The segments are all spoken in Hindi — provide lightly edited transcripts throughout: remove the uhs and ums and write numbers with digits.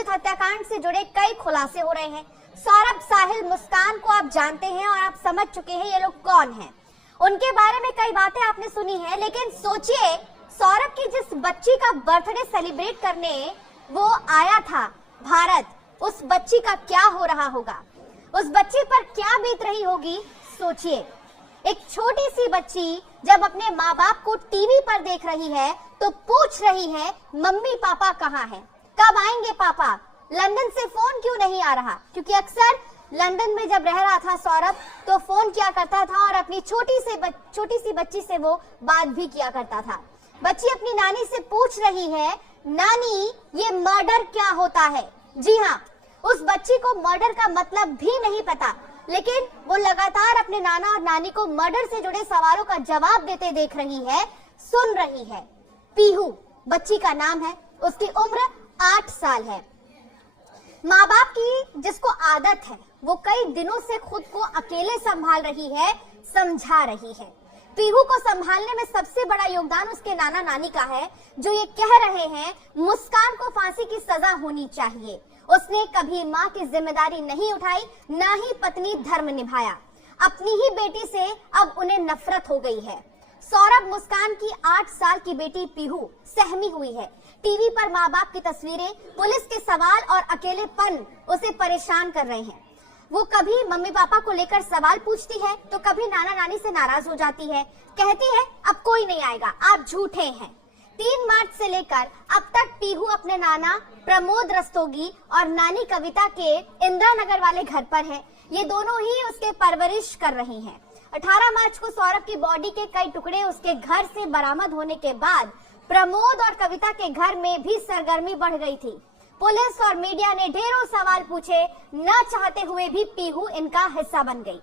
चर्चित हत्याकांड से जुड़े कई खुलासे हो रहे हैं। सौरभ, साहिल, मुस्कान को आप जानते हैं और आप समझ चुके हैं ये लोग कौन हैं। उनके बारे में कई बातें आपने सुनी है, लेकिन सोचिए सौरभ की जिस बच्ची का बर्थडे सेलिब्रेट करने वो आया था भारत, उस बच्ची का क्या हो रहा होगा, उस बच्ची पर क्या बीत रही होगी। सोचिए, एक छोटी सी बच्ची जब अपने माँ बाप को टीवी पर देख रही है तो पूछ रही है मम्मी पापा कहाँ हैं, कब आएंगे पापा, लंदन से फोन क्यों नहीं आ रहा। क्योंकि अक्सर लंदन में जब रह रहा था सौरभ तो फोन किया करता था और अपनी छोटी सी बच्ची से वो बात भी किया करता था। बच्ची अपनी नानी से पूछ रही है, नानी ये मर्डर क्या होता है। जी हाँ, उस बच्ची को मर्डर का मतलब भी नहीं पता, लेकिन वो लगातार अपने नाना और नानी को मर्डर से जुड़े सवालों का जवाब देते देख रही है, सुन रही है। पीहू बच्ची का नाम है, उसकी उम्र 8 साल है। माँ बाप की जिसको आदत है वो कई दिनों से खुद को अकेले संभाल रही है, समझा रही है। पीहू को संभालने में सबसे बड़ा योगदान उसके नाना नानी का है, जो ये कह रहे हैं मुस्कान को फांसी की सजा होनी चाहिए। उसने कभी माँ की जिम्मेदारी नहीं उठाई, ना ही पत्नी धर्म निभाया। अपनी ही बेटी से अब उन्हें नफरत हो गई है। सौरभ, मुस्कान की 8 साल की बेटी पीहू सहमी हुई है। टीवी पर माँ बाप की तस्वीरें, पुलिस के सवाल और अकेलेपन उसे परेशान कर रहे हैं। वो कभी मम्मी पापा को लेकर सवाल पूछती है तो कभी नाना नानी से नाराज हो जाती है, कहती है अब कोई नहीं आएगा, आप झूठे हैं। 3 मार्च से लेकर अब तक पीहू अपने नाना प्रमोद रस्तोगी और नानी कविता के इंदिरा नगर वाले घर पर है। ये दोनों ही उसके परवरिश कर रही हैं। 18 मार्च को सौरभ की बॉडी के कई टुकड़े उसके घर से बरामद होने के बाद प्रमोद और कविता के घर में भी सरगर्मी बढ़ गई थी। पुलिस और मीडिया ने ढेरों सवाल पूछे, न चाहते हुए भी पीहू इनका हिस्सा बन गई।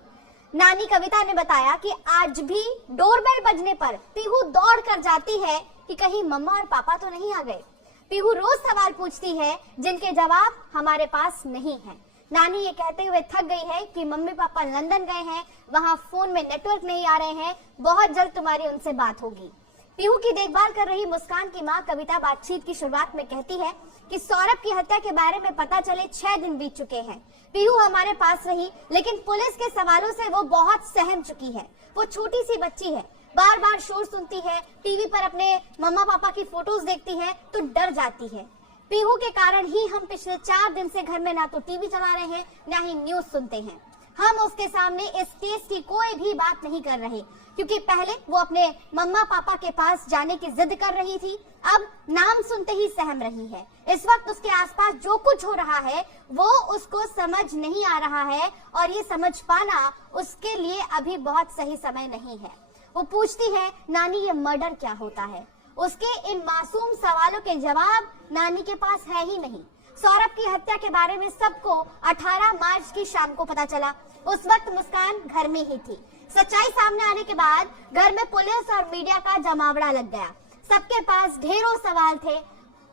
नानी कविता ने बताया कि आज भी डोरबेल बजने पर पीहू दौड़ कर जाती है कि कहीं मम्मा और पापा तो नहीं आ गए। पीहू रोज सवाल पूछती है जिनके जवाब हमारे पास नहीं है। नानी ये कहते हुए थक गई है कि मम्मी पापा लंदन गए हैं, वहाँ फोन में नेटवर्क नहीं आ रहे हैं, बहुत जल्द तुम्हारी उनसे बात होगी। पीहू की देखभाल कर रही मुस्कान की माँ कविता बातचीत की शुरुआत में कहती है कि सौरभ की हत्या के बारे में पता चले 6 दिन बीत चुके हैं। पीहू हमारे पास रही, लेकिन पुलिस के सवालों से वो बहुत सहम चुकी है। वो छोटी सी बच्ची है, बार बार शोर सुनती है, टीवी पर अपने मम्मा पापा की फोटोज देखती है तो डर जाती है। पीहू के कारण ही हम पिछले 4 दिन से घर में ना तो टीवी चला रहे हैं, ना ही न्यूज सुनते हैं। हम उसके सामने इस केस की कोई भी बात नहीं कर रहे, क्योंकि पहले वो अपने मम्मा पापा के पास जाने की जिद कर रही थी, अब नाम सुनते ही सहम रही है। इस वक्त उसके आसपास जो कुछ हो रहा है वो उसको समझ नहीं आ रहा है और ये समझ पाना उसके लिए अभी बहुत सही समय नहीं है। वो पूछती है, नानी ये मर्डर क्या होता है। उसके इन मासूम सवालों के जवाब नानी के पास है ही नहीं। सौरभ की हत्या के बारे में सबको 18 मार्च की शाम को पता चला। उस वक्त मुस्कान घर में ही थी। सच्चाई सामने आने के बाद घर में पुलिस और मीडिया का जमावड़ा लग गया। सबके पास ढेरों सवाल थे,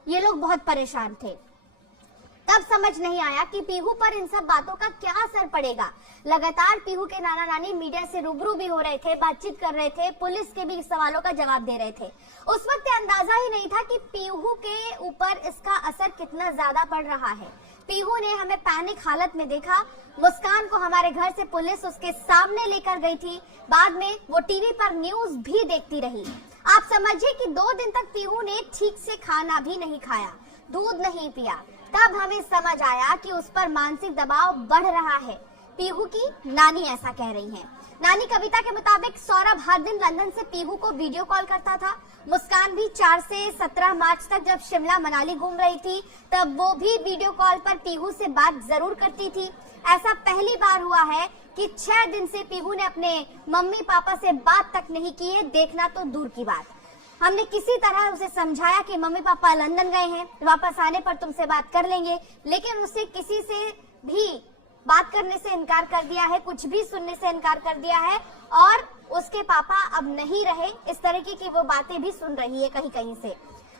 ये लोग बहुत परेशान थे। तब समझ नहीं आया कि पीहू पर इन सब बातों का क्या असर पड़ेगा। लगातार पीहू के नाना नानी मीडिया से रूबरू भी हो रहे थे, बातचीत कर रहे थे, पुलिस के भी सवालों का जवाब दे रहे थे। उस वक्त अंदाजा ही नहीं था कि पीहू के ऊपर इसका असर कितना ज्यादा पड़ रहा है। पीहू ने हमें पैनिक हालत में देखा। मुस्कान को हमारे घर से पुलिस उसके सामने लेकर गई थी। बाद में वो टीवी पर न्यूज भी देखती रही। आप समझिए कि 2 दिन तक पीहू ने ठीक से खाना भी नहीं खाया, दूध नहीं पिया। तब हमें समझ आया कि उस पर मानसिक दबाव बढ़ रहा है। पीहू की नानी ऐसा कह रही हैं। नानी कविता के मुताबिक सौरभ हर दिन लंदन से पीहू को वीडियो कॉल करता था। मुस्कान भी 4 से 17 मार्च तक जब शिमला मनाली घूम रही थी तब वो भी वीडियो कॉल पर पीहू से बात जरूर करती थी। ऐसा पहली बार हुआ है कि 6 दिन से पीहू ने अपने मम्मी पापा से बात तक नहीं की है, देखना तो दूर की बात। हमने किसी तरह उसे समझाया कि मम्मी पापा लंदन गए हैं, वापस आने पर तुमसे बात कर लेंगे, लेकिन उसे किसी से भी बात करने से इनकार कर दिया है, कुछ भी सुनने से इनकार कर दिया है और उसके पापा अब नहीं रहे, इस तरीके की वो बातें भी सुन रही है कहीं कहीं से।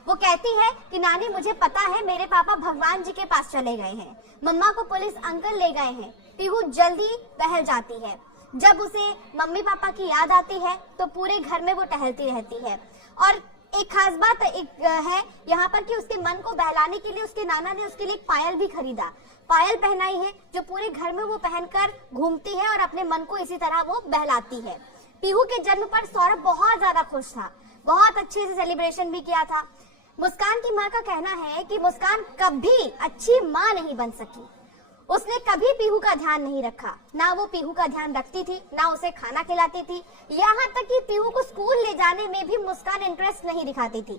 वो कहती है कि नानी मुझे पता है मेरे पापा भगवान जी के पास चले गए हैं, मम्मा को पुलिस अंकल ले गए हैं। पीहू जल्दी बहल जाती है। जब उसे मम्मी पापा की याद आती है तो पूरे घर में वो टहलती रहती है और एक खास बात है यहाँ पर कि उसके मन को बहलाने के लिए उसके नाना ने उसके लिए पायल भी खरीदा, पायल पहनाई है जो पूरे घर में वो पहनकर घूमती है और अपने मन को इसी तरह वो बहलाती है। पीहू के जन्म पर सौरभ बहुत ज्यादा खुश था, बहुत अच्छे से सेलिब्रेशन भी किया था। मुस्कान की माँ का कहना है कि मुस्कान कभी अच्छी माँ नहीं बन सकी, उसने कभी पीहू का ध्यान नहीं रखा, ना वो पीहू का ध्यान रखती थी, ना उसे खाना खिलाती थी, यहाँ तक कि पीहू को स्कूल ले जाने में भी मुस्कान इंटरेस्ट नहीं दिखाती थी।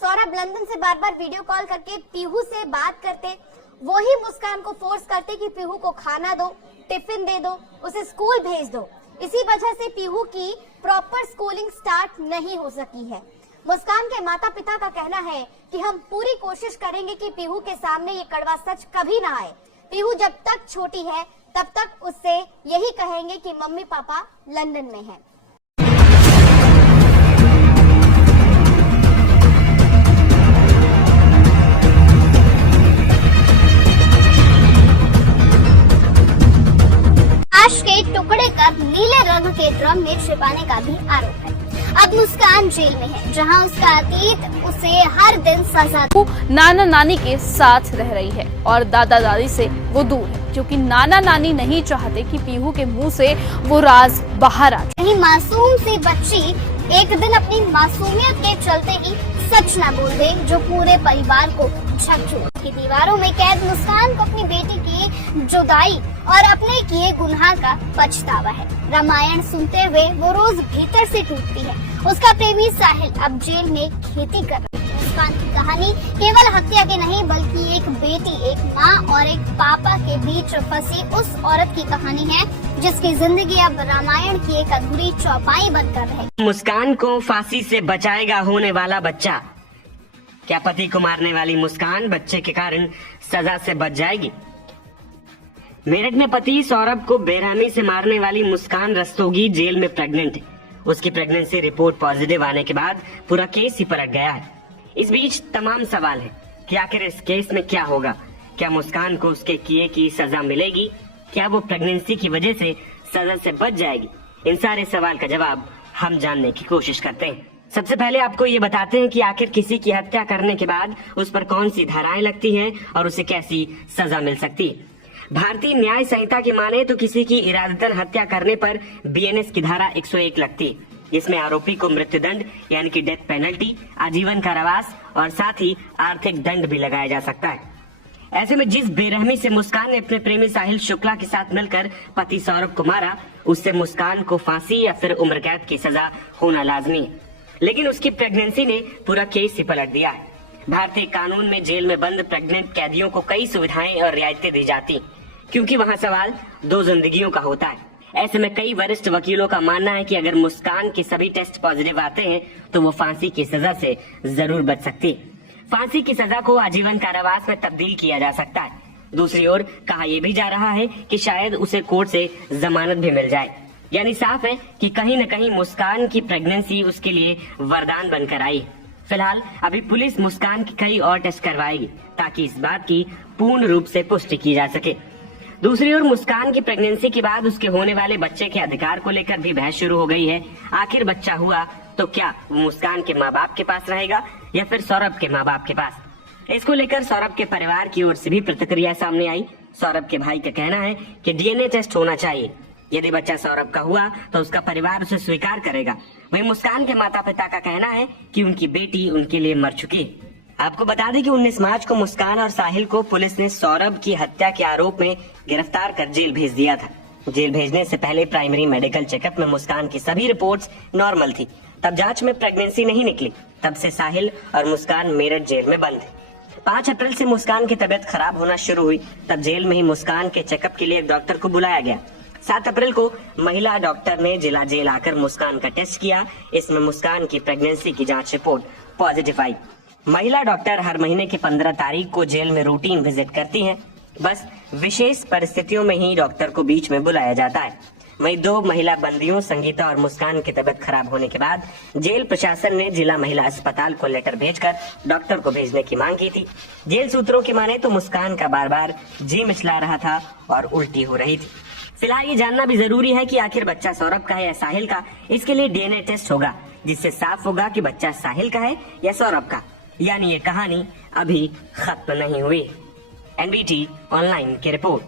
सौरभ लंदन से बार बार वीडियो कॉल करके पीहू से बात करते, वो ही मुस्कान को फोर्स करते कि पीहू को खाना दो, टिफिन दे दो, उसे स्कूल भेज दो। इसी वजह से पीहू की प्रॉपर स्कूलिंग स्टार्ट नहीं हो सकी है। मुस्कान के माता पिता का कहना है कि हम पूरी कोशिश करेंगे कि पीहू के सामने ये कड़वा सच कभी ना आए। पीहू जब तक छोटी है तब तक उससे यही कहेंगे कि मम्मी पापा लंदन में हैं। लाश के टुकड़े कर नीले रंग के ड्रम में छिपाने का भी आरोप है। अब मुस्कान जेल में है, जहां उसका अतीत उसे हर दिन सजा। नाना नानी के साथ रह रही है और दादा दादी से वो दूर है, क्योंकि नाना नानी नहीं चाहते कि पीहू के मुंह से वो राज बाहर आ जाए। कहीं मासूम सी बच्ची एक दिन अपनी मासूमियत के चलते ही सच न बोल दे, जो पूरे परिवार को झकझोर की दीवारों में कैद मुस्कान को अपनी बेटी की जुदाई और अपने किए गुनाह का पछतावा है। रामायण सुनते हुए वो रोज भीतर से टूटती है। उसका प्रेमी साहिल अब जेल में खेती कर रहा है। मुस्कान की कहानी केवल हत्या की नहीं, बल्कि एक बेटी, एक माँ और एक पापा के बीच फंसी उस औरत की कहानी है, जिसकी जिंदगी अब रामायण की एक अधूरी चौपाई बनकर रहेगी। मुस्कान को फांसी से बचाएगा होने वाला बच्चा। क्या पति को मारने वाली मुस्कान बच्चे के कारण सजा से बच जाएगी? मेरठ में पति सौरभ को बेरहमी से मारने वाली मुस्कान रस्तोगी जेल में प्रेग्नेंट है। उसकी प्रेगनेंसी रिपोर्ट पॉजिटिव आने के बाद पूरा केस ही पलट गया है। इस बीच तमाम सवाल है कि आखिर इस केस में क्या होगा। क्या मुस्कान को उसके किए की सजा मिलेगी? क्या वो प्रेगनेंसी की वजह से सजा से बच जाएगी? इन सारे सवाल का जवाब हम जानने की कोशिश करते हैं। सबसे पहले आपको ये बताते हैं कि आखिर किसी की हत्या करने के बाद उस पर कौन सी धाराएं लगती हैं और उसे कैसी सजा मिल सकती है। भारतीय न्याय संहिता की माने तो किसी की इरादतन हत्या करने पर बीएनएस की धारा 101 लगती है, जिसमें आरोपी को मृत्युदंड यानी कि डेथ पेनल्टी, आजीवन कारावास और साथ ही आर्थिक दंड भी लगाया जा सकता है। ऐसे में जिस बेरहमी से मुस्कान ने अपने प्रेमी साहिल शुक्ला के साथ मिलकर पति सौरभ को मारा, उससे मुस्कान को फांसी या फिर उम्र कैद की सजा होना लाजमी है। लेकिन उसकी प्रेगनेंसी ने पूरा केस ही पलट दिया है। भारतीय कानून में जेल में बंद प्रेग्नेंट कैदियों को कई सुविधाएं और रियायतें दी जाती, क्योंकि वहां सवाल दो जिंदगियों का होता है। ऐसे में कई वरिष्ठ वकीलों का मानना है कि अगर मुस्कान के सभी टेस्ट पॉजिटिव आते हैं तो वो फांसी की सजा से जरूर बच सकती है। फांसी की सजा को आजीवन कारावास में तब्दील किया जा सकता है। दूसरी ओर कहा यह भी जा रहा है कि शायद उसे कोर्ट से जमानत भी मिल जाए। यानी साफ है कि कहीं न कहीं मुस्कान की प्रेगनेंसी उसके लिए वरदान बनकर आई। फिलहाल अभी पुलिस मुस्कान की कई और टेस्ट करवाएगी ताकि इस बात की पूर्ण रूप से पुष्टि की जा सके। दूसरी ओर मुस्कान की प्रेगनेंसी के बाद उसके होने वाले बच्चे के अधिकार को लेकर भी बहस शुरू हो गई है। आखिर बच्चा हुआ तो क्या वो मुस्कान के माँ बाप के पास रहेगा या फिर सौरभ के माँ बाप के पास? इसको लेकर सौरभ के परिवार की ओर से भी प्रतिक्रिया सामने आई। सौरभ के भाई का कहना है कि डीएनए टेस्ट होना चाहिए। यदि बच्चा सौरभ का हुआ तो उसका परिवार उसे स्वीकार करेगा। वहीं मुस्कान के माता पिता का कहना है कि उनकी बेटी उनके लिए मर चुकी है। आपको बता दें कि 19 मार्च को मुस्कान और साहिल को पुलिस ने सौरभ की हत्या के आरोप में गिरफ्तार कर जेल भेज दिया था। जेल भेजने से पहले प्राइमरी मेडिकल चेकअप में मुस्कान की सभी रिपोर्ट्स नॉर्मल थी। तब जांच में प्रेगनेंसी नहीं निकली। तब से साहिल और मुस्कान मेरठ जेल में बंद है। 5 अप्रैल से मुस्कान की तबीयत खराब होना शुरू हुई। तब जेल में ही मुस्कान के चेकअप के लिए एक डॉक्टर को बुलाया गया। 7 अप्रैल को महिला डॉक्टर ने जिला जेल आकर मुस्कान का टेस्ट किया। इसमें मुस्कान की प्रेगनेंसी की जांच रिपोर्ट पॉजिटिव आई। महिला डॉक्टर हर महीने की 15 तारीख को जेल में रूटीन विजिट करती हैं। बस विशेष परिस्थितियों में ही डॉक्टर को बीच में बुलाया जाता है। वहीं 2 महिला बंदियों संगीता और मुस्कान की तबीयत खराब होने के बाद जेल प्रशासन ने जिला महिला अस्पताल को लेटर भेजकर डॉक्टर को भेजने की मांग की थी। जेल सूत्रों की माने तो मुस्कान का बार बार जी मिचला रहा था और उल्टी हो रही थी। फिलहाल ये जानना भी जरूरी है कि आखिर बच्चा सौरभ का है या साहिल का। इसके लिए डीएनए टेस्ट होगा। जिससे साफ होगा कि बच्चा साहिल का है या सौरभ का। यानी ये कहानी अभी खत्म नहीं हुई। एनबीटी ऑनलाइन की रिपोर्ट।